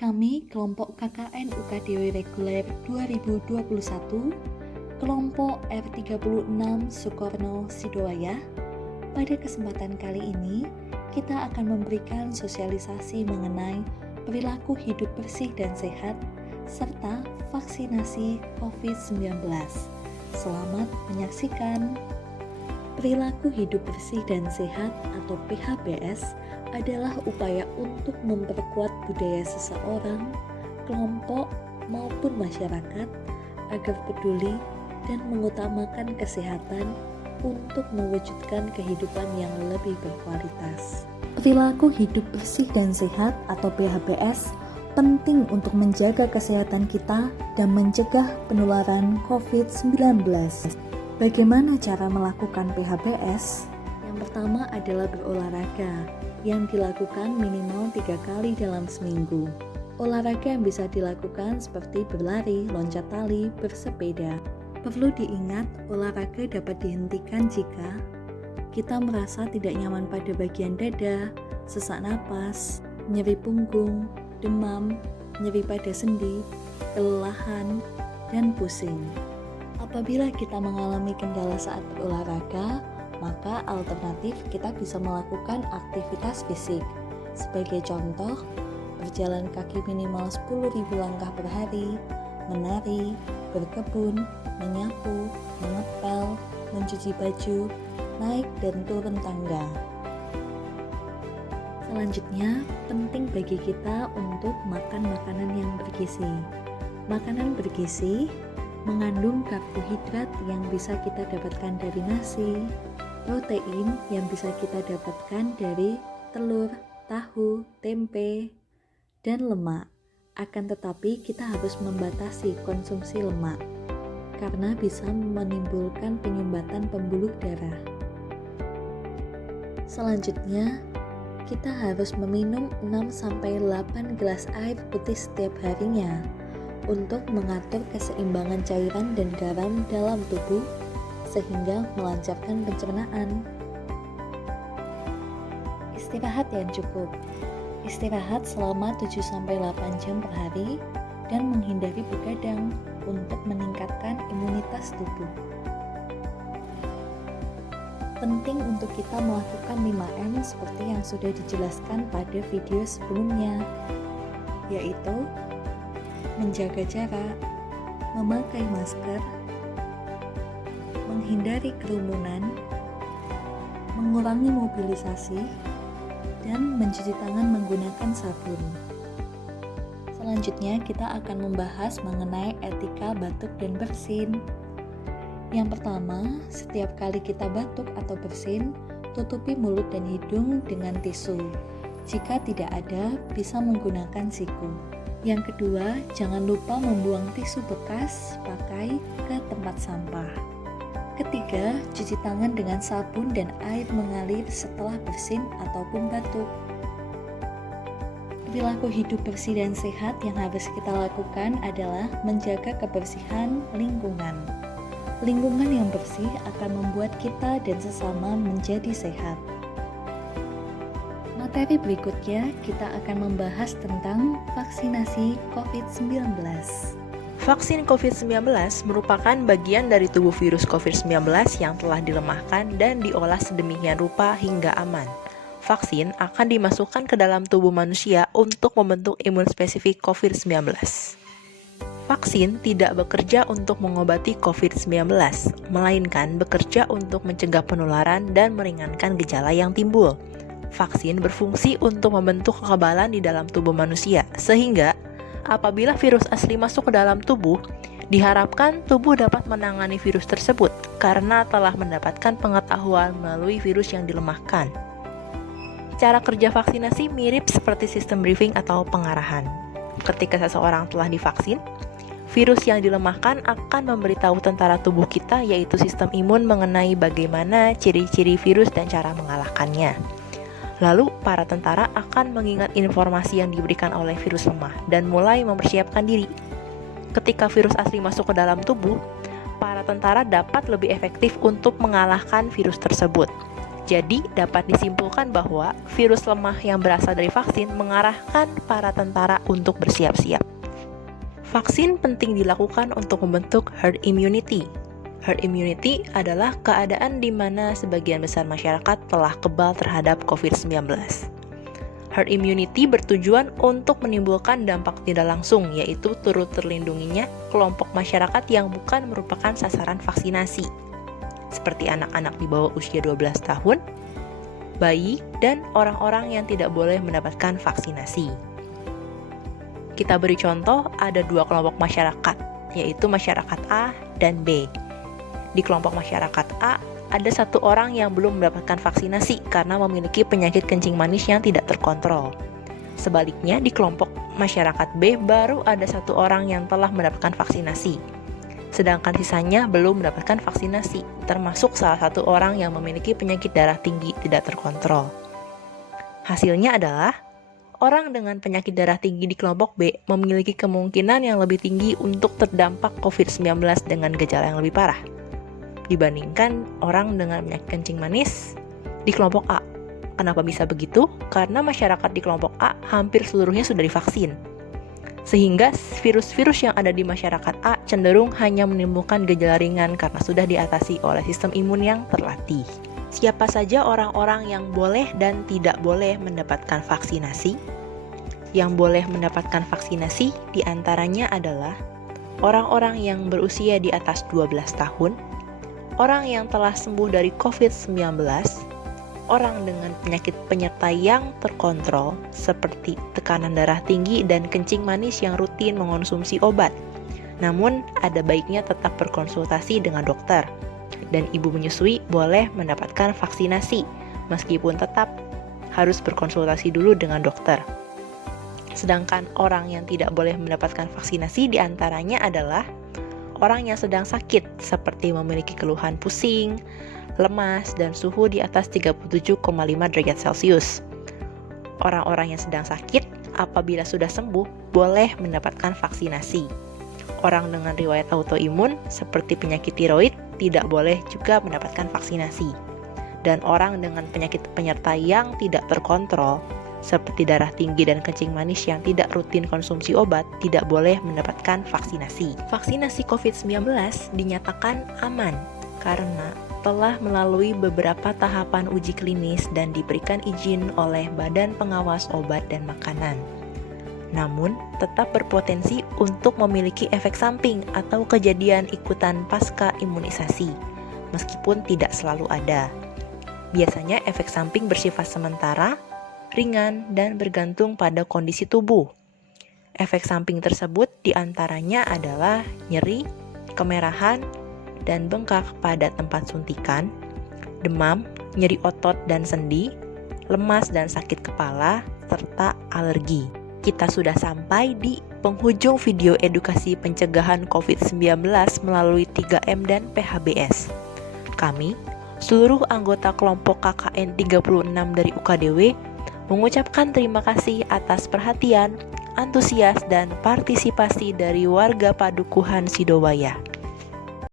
Kami, kelompok KKN UKDW Reguler 2021, kelompok R36 Sukorno Sidowaya, pada kesempatan kali ini kita akan memberikan sosialisasi mengenai perilaku hidup bersih dan sehat serta vaksinasi COVID-19. Selamat menyaksikan. Perilaku hidup bersih dan sehat atau PHBS adalah upaya untuk memperkuat budaya seseorang, kelompok, maupun masyarakat agar peduli dan mengutamakan kesehatan untuk mewujudkan kehidupan yang lebih berkualitas. Perilaku hidup bersih dan sehat atau PHBS penting untuk menjaga kesehatan kita dan mencegah penularan COVID-19. Bagaimana cara melakukan PHBS? Yang pertama adalah berolahraga, yang dilakukan minimal 3 kali dalam seminggu. Olahraga yang bisa dilakukan seperti berlari, loncat tali, bersepeda. Perlu diingat, olahraga dapat dihentikan jika kita merasa tidak nyaman pada bagian dada, sesak napas, nyeri punggung, demam, nyeri pada sendi, kelelahan, dan pusing. Apabila kita mengalami kendala saat berolahraga, maka alternatif kita bisa melakukan aktivitas fisik. Sebagai contoh, berjalan kaki minimal 10.000 langkah per hari, menari, berkebun, menyapu, mengepel, mencuci baju, naik dan turun tangga. Selanjutnya, penting bagi kita untuk makan makanan yang bergizi. Makanan bergizi mengandung karbohidrat yang bisa kita dapatkan dari nasi, protein yang bisa kita dapatkan dari telur, tahu, tempe, dan lemak. Akan tetapi kita harus membatasi konsumsi lemak karena bisa menimbulkan penyumbatan pembuluh darah. Selanjutnya, kita harus meminum 6-8 gelas air putih setiap harinya untuk mengatur keseimbangan cairan dan garam dalam tubuh sehingga melancarkan pencernaan. Istirahat yang cukup. Istirahat selama 7-8 jam per hari dan menghindari begadang untuk meningkatkan imunitas tubuh. Penting untuk kita melakukan 5M seperti yang sudah dijelaskan pada video sebelumnya, yaitu menjaga jarak, memakai masker, menghindari kerumunan, mengurangi mobilisasi, dan mencuci tangan menggunakan sabun. Selanjutnya kita akan membahas mengenai etika batuk dan bersin. Yang pertama, setiap kali kita batuk atau bersin, tutupi mulut dan hidung dengan tisu. Jika tidak ada, bisa menggunakan siku. Yang kedua, jangan lupa membuang tisu bekas pakai ke tempat sampah. Ketiga, cuci tangan dengan sabun dan air mengalir setelah bersin ataupun batuk. Perilaku hidup bersih dan sehat yang harus kita lakukan adalah menjaga kebersihan lingkungan. Lingkungan yang bersih akan membuat kita dan sesama menjadi sehat. Materi berikutnya kita akan membahas tentang vaksinasi COVID-19. Vaksin COVID-19 merupakan bagian dari tubuh virus COVID-19 yang telah dilemahkan dan diolah sedemikian rupa hingga aman. Vaksin akan dimasukkan ke dalam tubuh manusia untuk membentuk imun spesifik COVID-19. Vaksin tidak bekerja untuk mengobati COVID-19, melainkan bekerja untuk mencegah penularan dan meringankan gejala yang timbul. Vaksin berfungsi untuk membentuk kekebalan di dalam tubuh manusia, sehingga apabila virus asli masuk ke dalam tubuh, diharapkan tubuh dapat menangani virus tersebut karena telah mendapatkan pengetahuan melalui virus yang dilemahkan. Cara kerja vaksinasi mirip seperti sistem briefing atau pengarahan. Ketika seseorang telah divaksin, virus yang dilemahkan akan memberitahu tentara tubuh kita, yaitu sistem imun, mengenai bagaimana ciri-ciri virus dan cara mengalahkannya. Lalu, para tentara akan mengingat informasi yang diberikan oleh virus lemah dan mulai mempersiapkan diri. Ketika virus asli masuk ke dalam tubuh, para tentara dapat lebih efektif untuk mengalahkan virus tersebut. Jadi, dapat disimpulkan bahwa virus lemah yang berasal dari vaksin mengarahkan para tentara untuk bersiap-siap. Vaksin penting dilakukan untuk membentuk herd immunity. Herd immunity adalah keadaan di mana sebagian besar masyarakat telah kebal terhadap COVID-19. Herd immunity bertujuan untuk menimbulkan dampak tidak langsung, yaitu turut terlindunginya kelompok masyarakat yang bukan merupakan sasaran vaksinasi, seperti anak-anak di bawah usia 12 tahun, bayi, dan orang-orang yang tidak boleh mendapatkan vaksinasi. Kita beri contoh, ada dua kelompok masyarakat, yaitu masyarakat A dan B. Di kelompok masyarakat A, ada satu orang yang belum mendapatkan vaksinasi karena memiliki penyakit kencing manis yang tidak terkontrol. Sebaliknya, di kelompok masyarakat B baru ada satu orang yang telah mendapatkan vaksinasi, sedangkan sisanya belum mendapatkan vaksinasi, termasuk salah satu orang yang memiliki penyakit darah tinggi tidak terkontrol. Hasilnya adalah, orang dengan penyakit darah tinggi di kelompok B memiliki kemungkinan yang lebih tinggi untuk terdampak COVID-19 dengan gejala yang lebih parah dibandingkan orang dengan penyakit kencing manis di kelompok A. Kenapa bisa begitu? Karena masyarakat di kelompok A hampir seluruhnya sudah divaksin. Sehingga virus-virus yang ada di masyarakat A cenderung hanya menimbulkan gejala ringan karena sudah diatasi oleh sistem imun yang terlatih. Siapa saja orang-orang yang boleh dan tidak boleh mendapatkan vaksinasi? Yang boleh mendapatkan vaksinasi diantaranya adalah orang-orang yang berusia di atas 12 tahun, orang yang telah sembuh dari COVID-19, orang dengan penyakit penyerta yang terkontrol seperti tekanan darah tinggi dan kencing manis yang rutin mengonsumsi obat. Namun, ada baiknya tetap berkonsultasi dengan dokter. Dan ibu menyusui boleh mendapatkan vaksinasi, meskipun tetap harus berkonsultasi dulu dengan dokter. Sedangkan orang yang tidak boleh mendapatkan vaksinasi diantaranya adalah orang yang sedang sakit, seperti memiliki keluhan pusing, lemas, dan suhu di atas 37,5 derajat Celcius. Orang-orang yang sedang sakit, apabila sudah sembuh, boleh mendapatkan vaksinasi. Orang dengan riwayat autoimun, seperti penyakit tiroid, tidak boleh juga mendapatkan vaksinasi. Dan orang dengan penyakit penyerta yang tidak terkontrol, seperti darah tinggi dan kencing manis yang tidak rutin konsumsi obat, tidak boleh mendapatkan vaksinasi. Vaksinasi COVID-19 dinyatakan aman karena telah melalui beberapa tahapan uji klinis dan diberikan izin oleh Badan Pengawas Obat dan Makanan. Namun, tetap berpotensi untuk memiliki efek samping atau kejadian ikutan pasca imunisasi, meskipun tidak selalu ada. Biasanya efek samping bersifat sementara, ringan, dan bergantung pada kondisi tubuh. Efek samping tersebut diantaranya adalah nyeri, kemerahan, dan bengkak pada tempat suntikan, demam, nyeri otot dan sendi, lemas dan sakit kepala, serta alergi. Kita sudah sampai di penghujung video edukasi pencegahan COVID-19 melalui 3M dan PHBS. Kami, seluruh anggota kelompok KKN 36 dari UKDW, mengucapkan terima kasih atas perhatian, antusias, dan partisipasi dari warga Padukuhan Sidowaya.